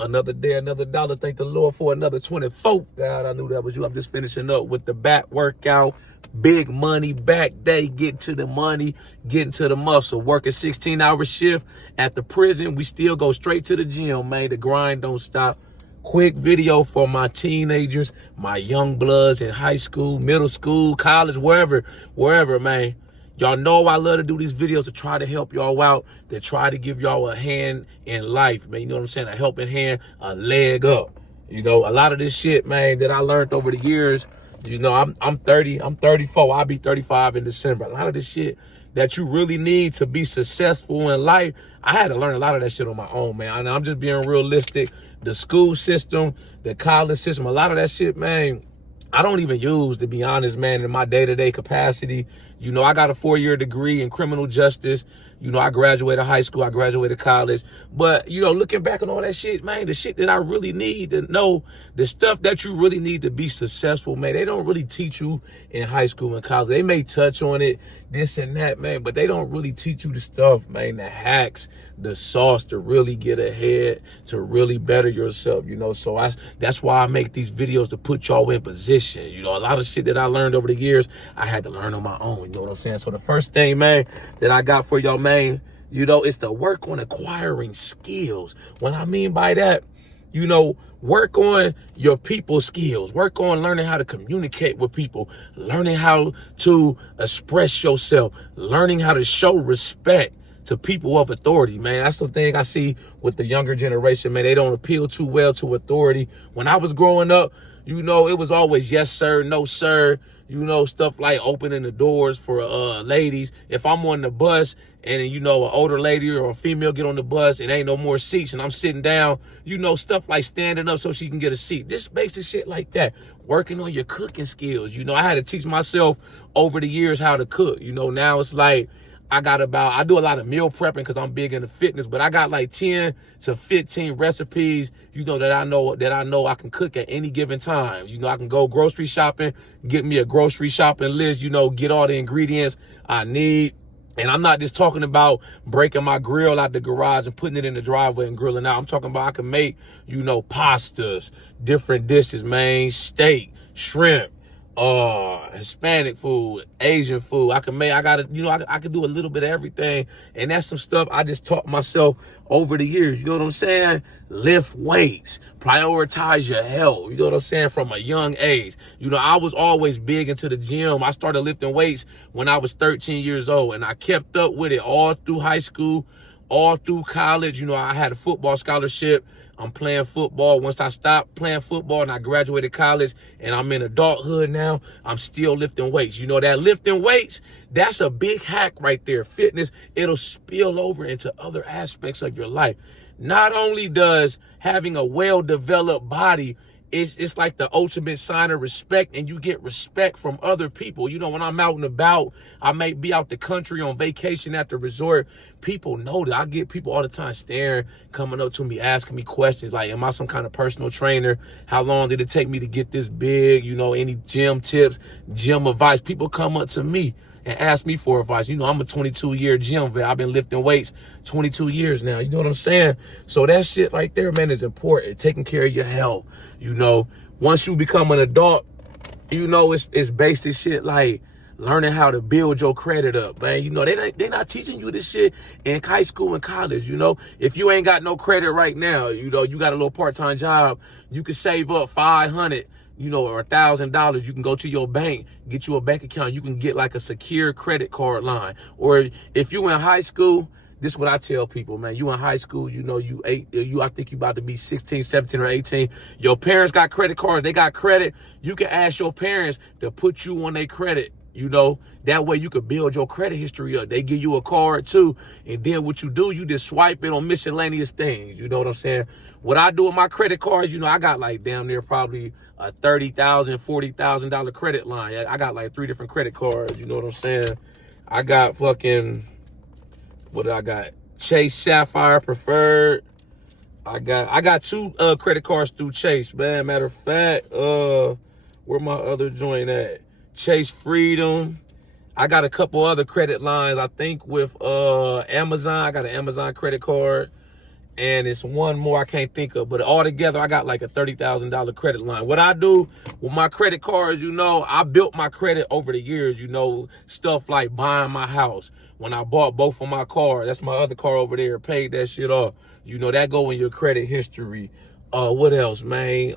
Another day, another dollar. Thank the Lord for another 24. God, I knew that was you. I'm just finishing up with the back workout. Big money back day. Getting to the money, getting to the muscle. Working 16-hour shift at the prison. We still go straight to the gym, man. The grind don't stop. Quick video for my teenagers, my young bloods in high school, middle school, college, wherever, man. Y'all know I love to do these videos to try to help y'all out, to try to give y'all a hand in life, man. You know what I'm saying? A helping hand, a leg up. You know, a lot of this shit, man, that I learned over the years, you know, I'm 30, I'm 34. I'll be 35 in December. A lot of this shit that you really need to be successful in life, I had to learn a lot of that shit on my own, man. And I'm just being realistic. The school system, the college system, a lot of that shit, man, I don't even use, to be honest, man, in my day-to-day capacity. You know, I got a 4-year degree in criminal justice. You know, I graduated high school, I graduated college. But, you know, looking back on all that shit, man, the shit that I really need to know, the stuff that you really need to be successful, man, they don't really teach you in high school and college. They may touch on it, this and that, man, but they don't really teach you the stuff, man, the hacks, the sauce to really get ahead, to really better yourself, you know. So that's why I make these videos, to put y'all in position. You know, a lot of shit that I learned over the years, I had to learn on my own, you know what I'm saying? So the first thing, man, that I got for y'all, man, you know, it's to work on acquiring skills. What I mean by that, you know, work on your people skills. Work on learning how to communicate with people, learning how to express yourself, learning how to show respect to people of authority, man. That's the thing I see with the younger generation, man. They don't appeal too well to authority. When I was growing up, you know, it was always yes, sir, no, sir. You know, stuff like opening the doors for ladies. If I'm on the bus and, you know, an older lady or a female get on the bus and ain't no more seats and I'm sitting down, you know, stuff like standing up so she can get a seat. Just basic shit like that. Working on your cooking skills. You know, I had to teach myself over the years how to cook. You know, now it's like, I do a lot of meal prepping because I'm big into fitness, but I got like 10 to 15 recipes, you know, that I know I can cook at any given time. You know, I can go grocery shopping, get me a grocery shopping list, you know, get all the ingredients I need. And I'm not just talking about breaking my grill out the garage and putting it in the driveway and grilling out. I'm talking about I can make, you know, pastas, different dishes, man, steak, shrimp, Hispanic food, Asian food. I can do a little bit of everything. And that's some stuff I just taught myself over the years. You know what I'm saying? Lift weights, prioritize your health. You know what I'm saying? From a young age. You know, I was always big into the gym. I started lifting weights when I was 13 years old, and I kept up with it all through high school, all through college. You know, I had a football scholarship. I'm playing football. Once I stopped playing football and I graduated college and I'm in adulthood now, I'm still lifting weights. You know, that lifting weights, that's a big hack right there. Fitness, it'll spill over into other aspects of your life. Not only does having a well-developed body, it's like the ultimate sign of respect, and you get respect from other people. You know, when I'm out and about, I may be out the country on vacation at the resort. People know that. I get people all the time staring, coming up to me, asking me questions like, am I some kind of personal trainer? How long did it take me to get this big? You know, any gym tips, gym advice? People come up to me and ask me for advice. You know, I'm a 22-year gym vet. I've been lifting weights 22 years now. You know what I'm saying? So that shit right there, man, is important. Taking care of your health. You know, once you become an adult, you know, it's basic shit like learning how to build your credit up, man. You know, they not teaching you this shit in high school and college, you know. If you ain't got no credit right now, you know, you got a little part-time job, you can save up $500, you know, or $1,000. You can go to your bank, get you a bank account. You can get like a secure credit card line. Or if you in high school, this is what I tell people, man. You in high school, you know, I think you about to be 16, 17, or 18. Your parents got credit cards. They got credit. You can ask your parents to put you on their credit. You know, that way you could build your credit history up. They give you a card too. And then what you do, you just swipe it on miscellaneous things. You know what I'm saying? What I do with my credit cards, you know, I got like damn near probably a $30,000, $40,000 credit line. I got like 3 different credit cards. You know what I'm saying? I got fucking, what I got? Chase Sapphire Preferred. I got 2 credit cards through Chase, man. Matter of fact, where my other joint at? Chase Freedom. I got a couple other credit lines, I think, with Amazon. I got an Amazon credit card. and it's one more I can't think of. But altogether, I got like a $30,000 credit line. What I do with my credit cards, I built my credit over the years, stuff like buying my house. When I bought both of my cars, that's my other car over there, paid that shit off. That go in your credit history. What else, man?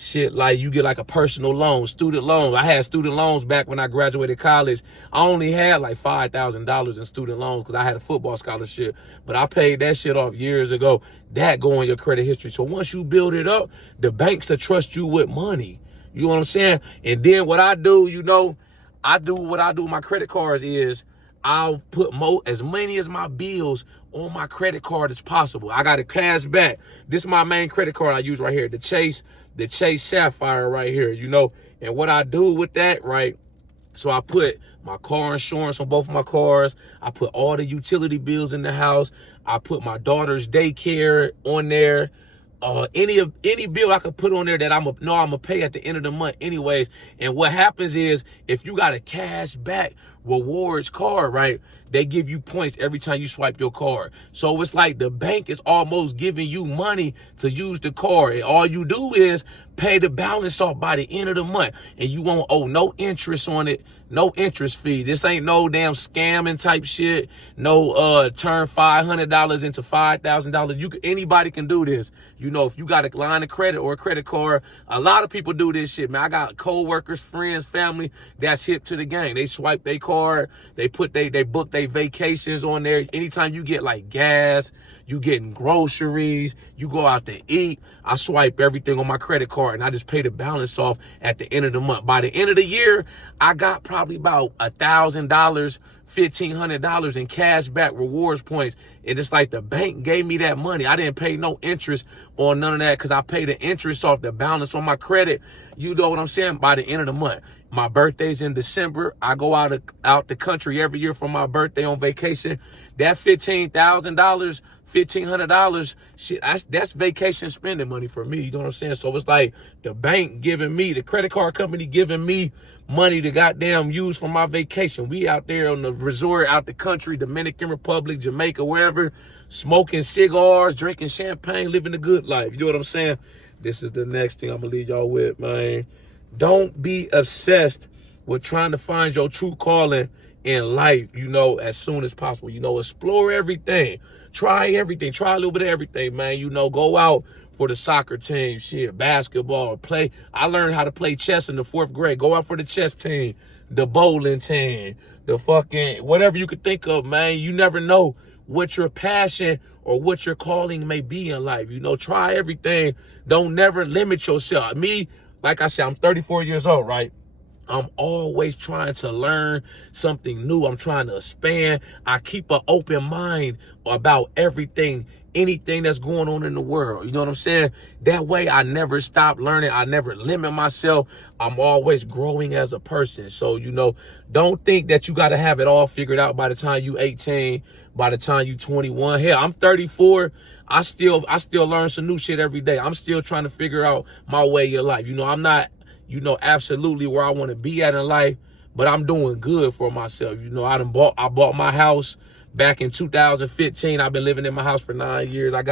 Shit, like you get like a personal loan, student loans. I had student loans back when I graduated college. I only had like $5,000 in student loans because I had a football scholarship, but I paid that shit off years ago. That go in your credit history. So once you build it up, the banks will trust you with money. You know what I'm saying? And then what I do, what I do with my credit cards is I'll put as many as my bills on my credit card as possible. I got a cash back. This is my main credit card I use right here, the Chase Sapphire right here, And what I do with that, right? So I put my car insurance on both of my cars. I put all the utility bills in the house. I put my daughter's daycare on there. Any bill I could put on there that I'm gonna pay at the end of the month anyways. And what happens is if you got a cash back rewards card, right, they give you points every time you swipe your card. So it's like the bank is almost giving you money to use the card. And all you do is pay the balance off by the end of the month. And you won't owe no interest on it, no interest fee. This ain't no damn scamming type shit. No turn $500 into $5,000. Anybody can do this. If you got a line of credit or a credit card, a lot of people do this shit, man. I got coworkers, friends, family that's hip to the game. They swipe their card, they book their vacations on there. Anytime you get like gas, you getting groceries, you go out to eat, I swipe everything on my credit card and I just pay the balance off at the end of the month. By the end of the year, I got probably about $1,000, $1,500 in cash back rewards points. And it's like the bank gave me that money. I didn't pay no interest on none of that because I pay the interest off the balance on my credit. You know what I'm saying? By the end of the month. My birthday's in December. I go out the country every year for my birthday on vacation. That $15,000, $1,500, shit, that's vacation spending money for me. You know what I'm saying? So it's like the bank giving me, the credit card company giving me money to goddamn use for my vacation. We out there on the resort, out the country, Dominican Republic, Jamaica, wherever, smoking cigars, drinking champagne, living the good life. You know what I'm saying? This is the next thing I'm gonna leave y'all with, man. Don't be obsessed with trying to find your true calling in life, as soon as possible. Explore everything. Try everything. Try a little bit of everything, man. Go out for the soccer team, shit, basketball, play. I learned how to play chess in the 4th grade. Go out for the chess team, the bowling team, the fucking, whatever you could think of, man. You never know what your passion or what your calling may be in life. Try everything. Don't never limit yourself. Me, like I said, I'm 34 years old, right? I'm always trying to learn something new. I'm trying to expand. I keep an open mind about everything, anything that's going on in the world. You know what I'm saying? That way I never stop learning. I never limit myself. I'm always growing as a person. So, don't think that you got to have it all figured out by the time you 18, by the time you 21. Hell, I'm 34. I still learn some new shit every day. I'm still trying to figure out my way in life. I'm not, absolutely where I want to be at in life, but I'm doing good for myself. I bought my house back in 2015. I've been living in my house for 9 years. I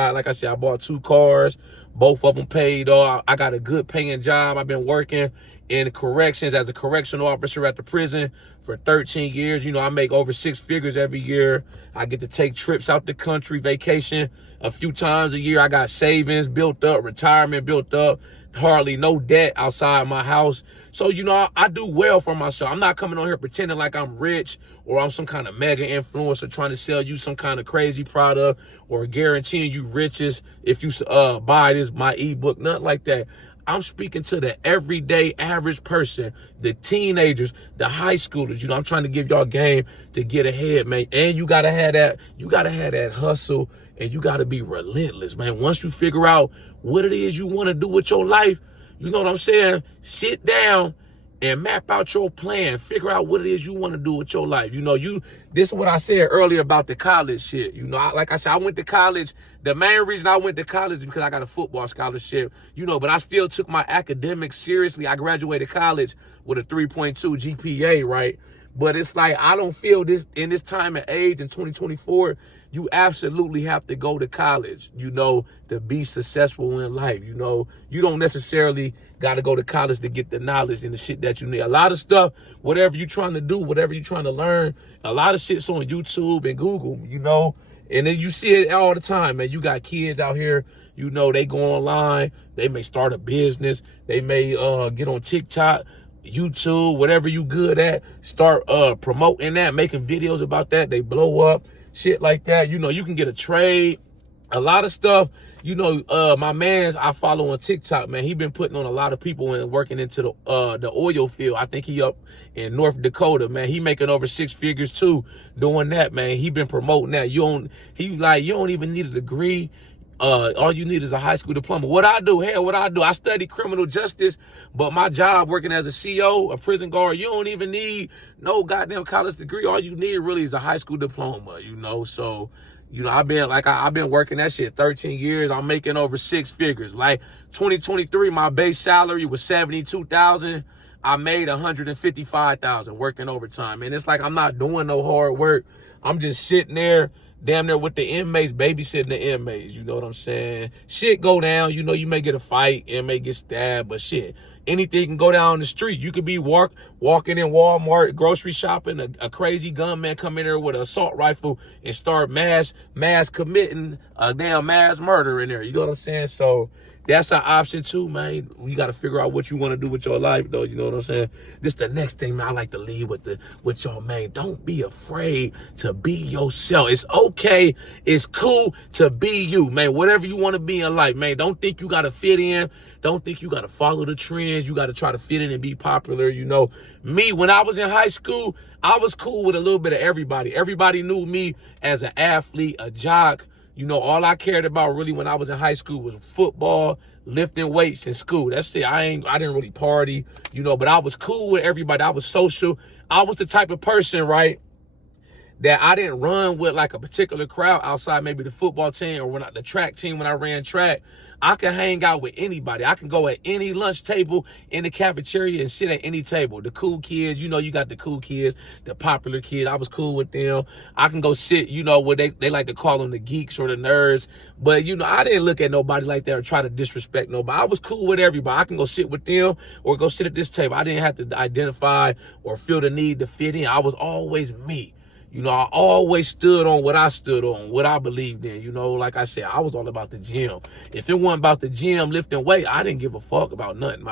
bought 2 cars, both of them paid off. I got a good paying job. I've been working in corrections as a correctional officer at the prison for 13 years. I make over 6 figures every year. I get to take trips out the country, vacation a few times a year. I got savings built up, retirement built up, hardly no debt outside my house. So, I do well for myself. I'm not coming on here pretending like I'm rich or I'm some kind of mega influencer trying to sell you some kind of crazy product or guaranteeing you riches if you buy my ebook, nothing like that. I'm speaking to the everyday average person, the teenagers, the high schoolers. I'm trying to give y'all game to get ahead, man. And you gotta have that hustle, and you gotta be relentless, man. Once you figure out what it is you want to do with your life, you know what I'm saying? Sit down and map out your plan. Figure out what it is you want to do with your life. This is what I said earlier about the college shit. Like I said, I went to college. The main reason I went to college is because I got a football scholarship, but I still took my academics seriously. I graduated college with a 3.2 GPA, right? But it's like, I don't feel this in this time and age in 2024, you absolutely have to go to college, you know, to be successful in life. You know, you don't necessarily got to go to college to get the knowledge and the shit that you need. A lot of stuff, whatever you're trying to do, whatever you're trying to learn, a lot of shit's on YouTube and Google, you know. And then you see it all the time, man. You got kids out here, you know, they go online, they may start a business, they may get on TikTok, YouTube, whatever you good at, start promoting that, making videos about that, they blow up, shit like that. You know, you can get a trade, a lot of stuff. You know, my man's I follow on TikTok, man, he been putting on a lot of people and working into the oil field. I think he up in North Dakota, man. He making over 6 figures too doing that, man. He been promoting that. You don't even need a degree. All you need is a high school diploma. What I do, I study criminal justice, but my job working as a CO, a prison guard, you don't even need no goddamn college degree. All you need really is a high school diploma, you know. So, you know, I've been working that shit 13 years. I'm making over 6 figures. Like 2023, my base salary was $72,000. I made $155,000 working overtime. And it's like, I'm not doing no hard work. I'm just sitting there, damn near with the inmates, babysitting the inmates. You know what I'm saying? Shit go down. You know, you may get a fight and may get stabbed, but shit, anything can go down the street. You could be walking in Walmart, grocery shopping, a crazy gunman come in there with an assault rifle and start mass committing a damn mass murder in there. You know what I'm saying? So that's an option too, man. You got to figure out what you want to do with your life, though. You know what I'm saying? This the next thing, man. I like to leave with y'all, man. Don't be afraid to be yourself. It's okay. It's cool to be you, man. Whatever you want to be in life, man. Don't think you got to fit in. Don't think you got to follow the trends. You got to try to fit in and be popular. You know, me, when I was in high school, I was cool with a little bit of everybody. Everybody knew me as an athlete, a jock. You know, all I cared about really when I was in high school was football, lifting weights in school. That's it. I didn't really party, you know, but I was cool with everybody. I was social. I was the type of person, right, that I didn't run with like a particular crowd outside maybe the football team or the track team when I ran track. I can hang out with anybody. I can go at any lunch table in the cafeteria and sit at any table. The cool kids, you know, you got the cool kids, the popular kids. I was cool with them. I can go sit, you know, where they like to call them the geeks or the nerds. But, you know, I didn't look at nobody like that or try to disrespect nobody. I was cool with everybody. I can go sit with them or go sit at this table. I didn't have to identify or feel the need to fit in. I was always me. You know, I always stood on what I stood on, what I believed in. You know, like I said, I was all about the gym. If it wasn't about the gym, lifting weight, I didn't give a fuck about nothing.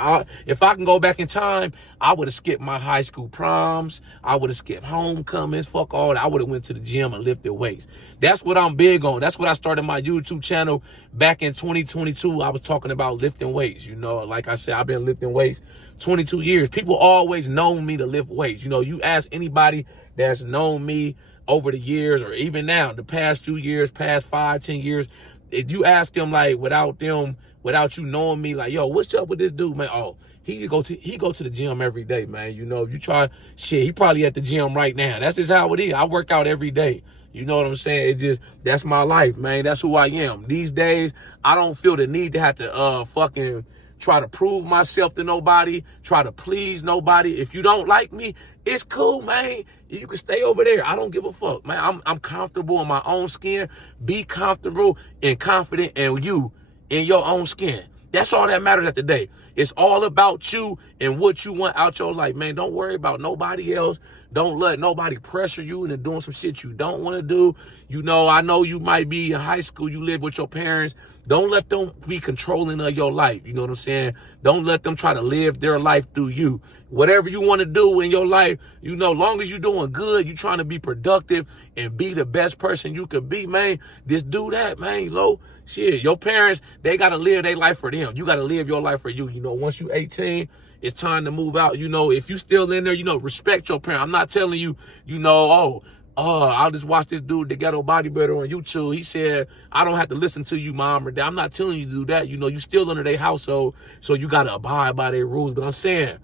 If I can go back in time, I would have skipped my high school proms. I would have skipped homecomings. Fuck all that. I would have went to the gym and lifted weights. That's what I'm big on. That's what I started my YouTube channel back in 2022. I was talking about lifting weights. You know, like I said, I've been lifting weights 22 years. People always known me to lift weights. You know, you ask anybody that's known me over the years or even now, the past few years, past 5-10 years, if you ask them like without you knowing me, like, yo, what's up with this dude, man? Oh, he go to the gym every day, man. You know, if you try shit, he probably at the gym right now. That's just how it is. I work out every day. You know what I'm saying? That's my life, man. That's who I am. These days, I don't feel the need to have to fucking try to prove myself to nobody, try to please nobody. If you don't like me, it's cool, man. You can stay over there. I don't give a fuck, man. I'm comfortable in my own skin. Be comfortable and confident in you, in your own skin. That's all that matters at the day. It's all about you and what you want out your life, man. Don't worry about nobody else. Don't let nobody pressure you into doing some shit you don't want to do. You know, I know you might be in high school, you live with your parents. Don't let them be controlling of your life. You know what I'm saying? Don't let them try to live their life through you. Whatever you want to do in your life, you know, long as you're doing good, you're trying to be productive and be the best person you could be, man, just do that, man. You know, shit, your parents, they got to live their life for them. You got to live your life for you. You know, once you 18, it's time to move out. You know, if you still in there, you know, respect your parents. I'm not telling you, you know, I'll just watch this dude, the ghetto bodybuilder on YouTube. He said, I don't have to listen to you, mom or dad. I'm not telling you to do that. You know, you still under their household, so you got to abide by their rules. But I'm saying,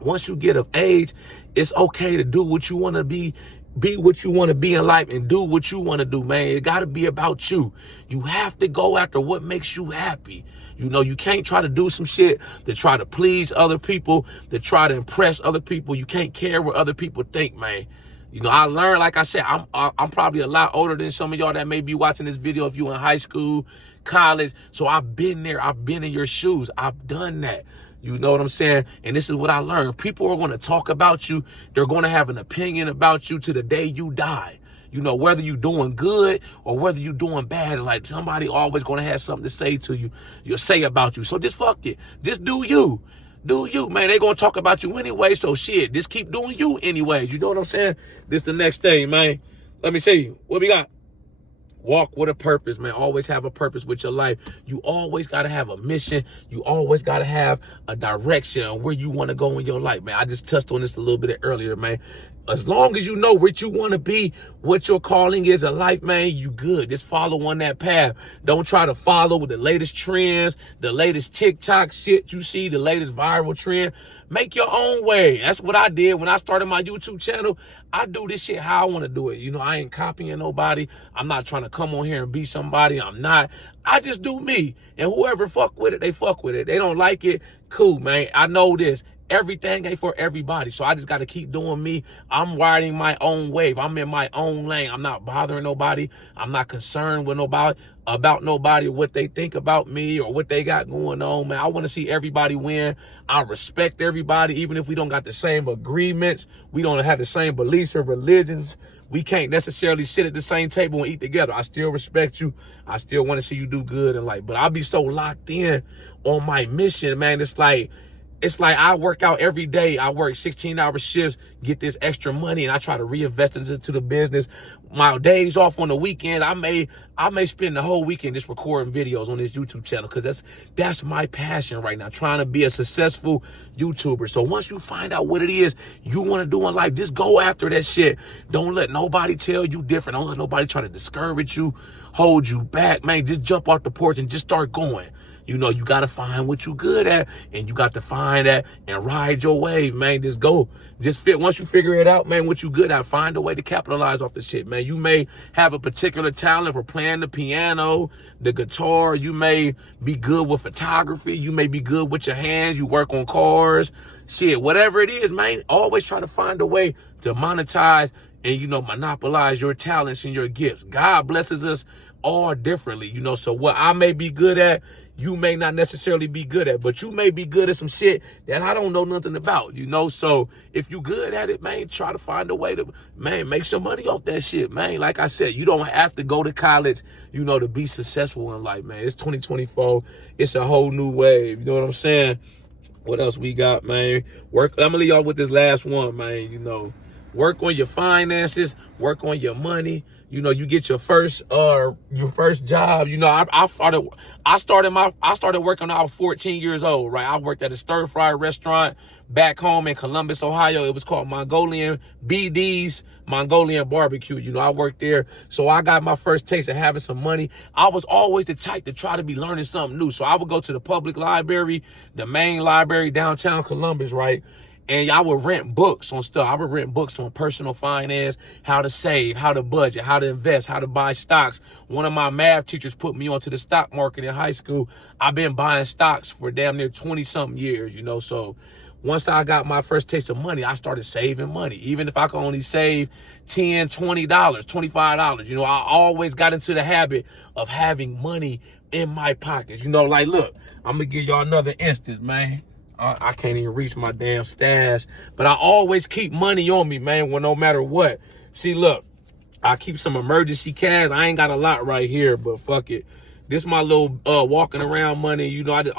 once you get of age, it's okay to do what you want to be be what you want to be in life and do what you want to do, man. It got to be about you. You have to go after what makes you happy. You know, you can't try to do some shit to try to please other people, to try to impress other people. You can't care what other people think, man. You know, I learned, like I said, I'm probably a lot older than some of y'all that may be watching this video if you in high school, college. So I've been there. I've been in your shoes. I've done that. You know what I'm saying? And this is what I learned. People are going to talk about you. They're going to have an opinion about you to the day you die. You know, whether you're doing good or whether you're doing bad, like somebody always going to have something to say to you, you'll say about you. So just fuck it. Just do you. Do you, man. They're going to talk about you anyway. So shit, just keep doing you anyways. You know what I'm saying? This the next thing, man. Let me see. What we got? Walk with a purpose, man. Always have a purpose with your life. You always got to have a mission. You always got to have a direction on where you want to go in your life, man. I just touched on this a little bit earlier, man. As long as you know what you want to be, what your calling is in life, man, you good. Just follow on that path. Don't try to follow with the latest trends, the latest TikTok shit you see, the latest viral trend. Make your own way. That's what I did when I started my YouTube channel. I do this shit how I want to do it. You know, I ain't copying nobody. I'm not trying to come on here and be somebody. I'm not. I just do me. And whoever fuck with it, they fuck with it. They don't like it, cool, man. I know this. Everything ain't for everybody. So I just got to keep doing me. I'm riding my own wave. I'm in my own lane. I'm not bothering nobody. I'm not concerned with nobody about nobody, what they think about me or what they got going on, man. I want to see everybody win. I respect everybody, even if we don't got the same agreements. We don't have the same beliefs or religions. We can't necessarily sit at the same table and eat together. I still respect you. I still want to see you do good in life. But I'll be so locked in on my mission, man. It's like I work out every day. I work 16-hour shifts, get this extra money, and I try to reinvest into the business. My days off on the weekend, I may spend the whole weekend just recording videos on this YouTube channel because that's my passion right now, trying to be a successful YouTuber. So once you find out what it is you want to do in life, just go after that shit. Don't let nobody tell you different. Don't let nobody try to discourage you, hold you back, man. Just jump off the porch and just start going. You know, you got to find what you good at, and you got to find that and ride your wave, man. Just go. Once you figure it out, man, what you good at, find a way to capitalize off the shit, man. You may have a particular talent for playing the piano, the guitar. You may be good with photography. You may be good with your hands. You work on cars. Shit, whatever it is, man, always try to find a way to monetize and, you know, monopolize your talents and your gifts. God blesses us all differently, you know, so what I may be good at, you may not necessarily be good at, but you may be good at some shit that I don't know nothing about, you know. So if you good at it, man, try to find a way to, man, make some money off that shit, man. Like I said, you don't have to go to college, you know, to be successful in life, man. It's 2024. It's a whole new wave. You know what I'm saying? What else we got, man? I'm gonna leave y'all with this last one, man. You know, work on your finances, work on your money. You know, you get your first job. You know, I started working when I was 14 years old, right? I worked at a stir fry restaurant back home in Columbus, Ohio. It was called Mongolian BD's Mongolian Barbecue. You know, I worked there. So I got my first taste of having some money. I was always the type to try to be learning something new. So I would go to the public library, the main library downtown Columbus, right? And I would rent books on stuff. I would rent books on personal finance, how to save, how to budget, how to invest, how to buy stocks. One of my math teachers put me onto the stock market in high school. I've been buying stocks for damn near 20-something years, you know. So once I got my first taste of money, I started saving money. Even if I could only save $10, $20, $25, you know, I always got into the habit of having money in my pockets. You know, like, look, I'm going to give y'all another instance, man. I can't even reach my damn stash, but I always keep money on me, man, no matter what. See, look, I keep some emergency cash. I ain't got a lot right here, but fuck it. This my little walking around money. You know, I just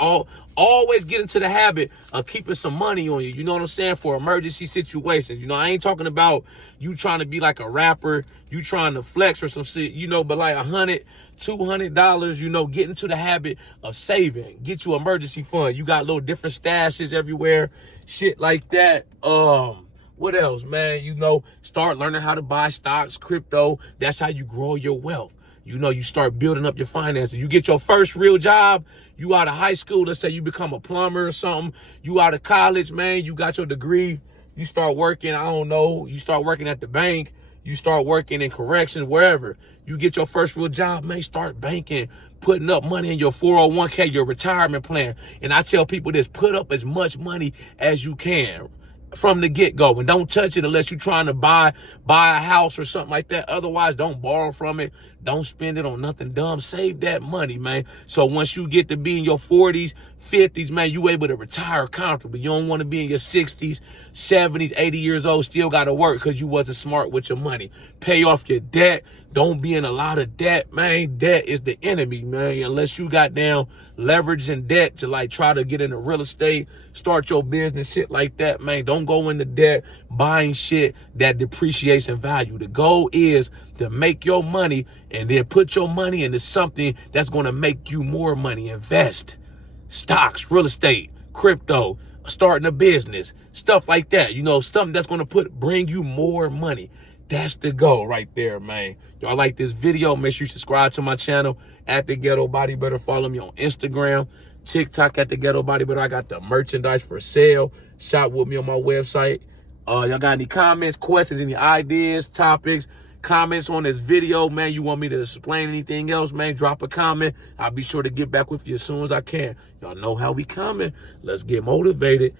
always get into the habit of keeping some money on you. You know what I'm saying? For emergency situations. You know, I ain't talking about you trying to be like a rapper, you trying to flex or some shit, you know, but like $100, $200, you know, get into the habit of saving. Get you emergency fund. You got little different stashes everywhere, shit like that. What else, man? You know, start learning how to buy stocks, crypto. That's how you grow your wealth. You know, you start building up your finances. You get your first real job. You out of high school. Let's say you become a plumber or something. You out of college, man. You got your degree. You start working, I don't know. You start working at the bank. You start working in corrections, wherever. You get your first real job, man, start banking, putting up money in your 401k, your retirement plan. And I tell people this, put up as much money as you can from the get-go, and don't touch it unless you're trying to buy a house or something like that. Otherwise, don't borrow from it. Don't spend it on nothing dumb. Save that money, man. So once you get to be in your 40s, 50s, man, you able to retire comfortably. You don't want to be in your 60s, 70s, 80 years old, still got to work because you wasn't smart with your money. Pay off your debt. Don't be in a lot of debt, man. Debt is the enemy, man. Unless you got down leverage and debt to like try to get into real estate, start your business, shit like that, man. Don't go into debt buying shit that depreciates in value. The goal is to make your money and then put your money into something that's going to make you more money. Invest. Stocks, real estate, crypto, starting a business, stuff like that. You know, something that's going to bring you more money. That's the goal right there, man. Y'all like this video, make sure you subscribe to my channel at The Ghetto Bodybuilder. Follow me on Instagram, TikTok at The Ghetto Bodybuilder. I got the merchandise for sale. Shop with me on my website. Y'all got any comments, questions, any ideas, topics, comments on this video, man? You want me to explain anything else, man? Drop a comment. I'll be sure to get back with you as soon as I can. Y'all know how we coming. Let's get motivated.